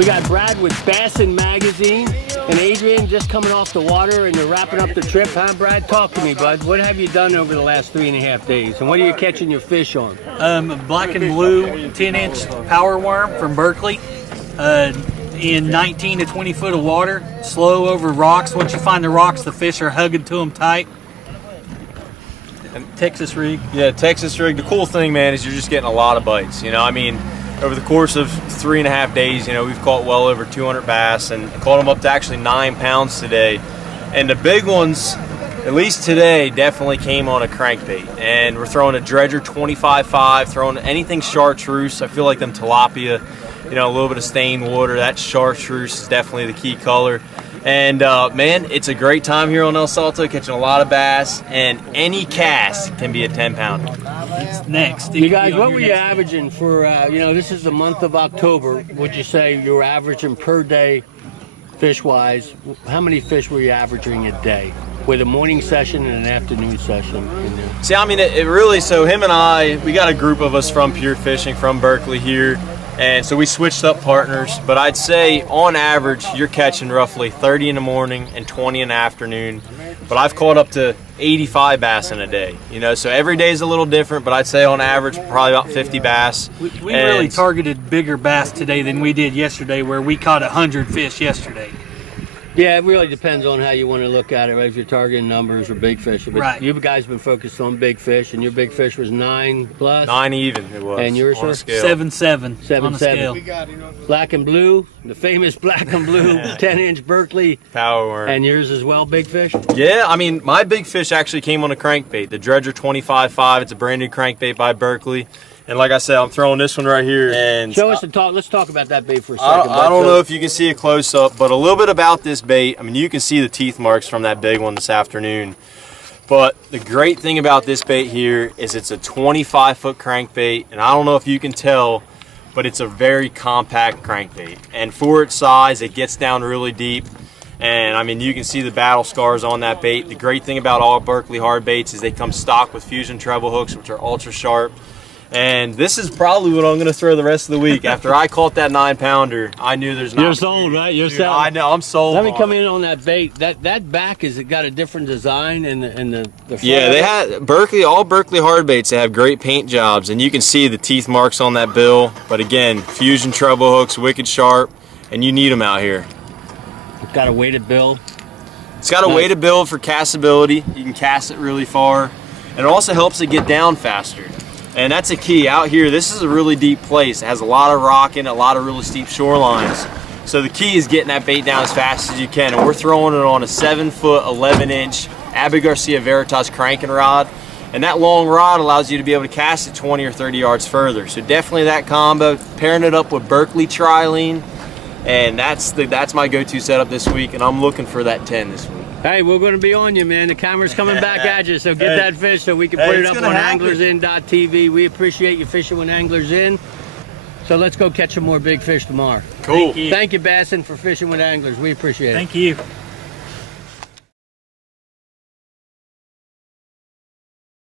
We got Brad with Bassin Magazine and Adrian just coming off the water, and you're wrapping up the trip, huh, Brad? Talk to me, bud. What have you done over the last 3.5 days, and what are you catching your fish on? Black and blue 10-inch power worm from Berkeley in 19 to 20 foot of water, slow over rocks. Once you find the rocks, the fish are hugging to them tight. Texas rig. Yeah, Texas rig. The cool thing, man, is you're just getting a lot of bites. You know, I mean, over the course of 3.5 days, you know, we've caught well over 200 bass and caught them up to actually 9 pounds today. And the big ones, at least today, definitely came on a crankbait. And we're throwing a dredger 25.5, throwing anything chartreuse. I feel like them tilapia, you know, a little bit of stained water. That chartreuse is definitely the key color. And man, it's a great time here on El Salto, catching a lot of bass, and any cast can be a 10-pounder. It's next. You guys, what were you averaging for, you know, this is the month of October. Would you say you were averaging per day, fish-wise? How many fish were you averaging a day with a morning session and an afternoon session? See, I mean, it really, so him and I, we got a group of us from Pure Fishing from Berkeley here. And so we switched up partners, but I'd say on average, you're catching roughly 30 in the morning and 20 in the afternoon. But I've caught up to 85 bass in a day, you know, so every day is a little different, but I'd say on average, probably about 50 bass. We really targeted bigger bass today than we did yesterday, where we caught 100 fish yesterday. Yeah, it really depends on how you want to look at it, right? If you're targeting numbers or big fish. But right. You guys been focused on big fish, and your big fish was 9 plus? 9 even, it was. And yours, sir? 7.7 on the scale. Black and blue, the famous black and blue 10-inch Berkeley. Power worm. And yours as well, big fish? Yeah, I mean, my big fish actually came on a crankbait, the Dredger 25.5. It's a brand new crankbait by Berkeley. And like I said, I'm throwing this one right here. And show us the talk. Let's talk about that bait for a second. I don't know if you can see it close up, but a little bit about this bait. I mean, you can see the teeth marks from that big one this afternoon. But the great thing about this bait here is it's a 25-foot crankbait, and I don't know if you can tell, but it's a very compact crankbait. And for its size, it gets down really deep. And I mean, you can see the battle scars on that bait. The great thing about all Berkeley hard baits is they come stocked with fusion treble hooks, which are ultra sharp. And this is probably what I'm going to throw the rest of the week. After I caught that 9-pounder, I knew there's not. You're sold, right? You're sold. I know, I'm sold. Let me come in on that bait. That back, is it got a different design in the front? Yeah, they had Berkeley, all Berkeley hard baits, they have great paint jobs, and you can see the teeth marks on that bill. But again, fusion treble hooks, wicked sharp, and you need them out here. It's got a weighted bill. It's got a weighted bill for castability. You can cast it really far, and it also helps it get down faster. And that's a key. Out here, this is a really deep place. It has a lot of rock in it, a lot of really steep shorelines. So the key is getting that bait down as fast as you can. And we're throwing it on a 7-foot, 11-inch Abbey Garcia Veritas cranking rod. And that long rod allows you to be able to cast it 20 or 30 yards further. So definitely that combo, pairing it up with Berkeley Trilene. And that's my go-to setup this week. And I'm looking for that 10 this week. Hey, we're going to be on you, man. The camera's coming back at you, so get that fish so we can put it up on anglersin.tv. We appreciate you fishing with Anglers In. So let's go catch some more big fish tomorrow. Cool. Thank you, Bassin, for fishing with Anglers. We appreciate it. Thank you.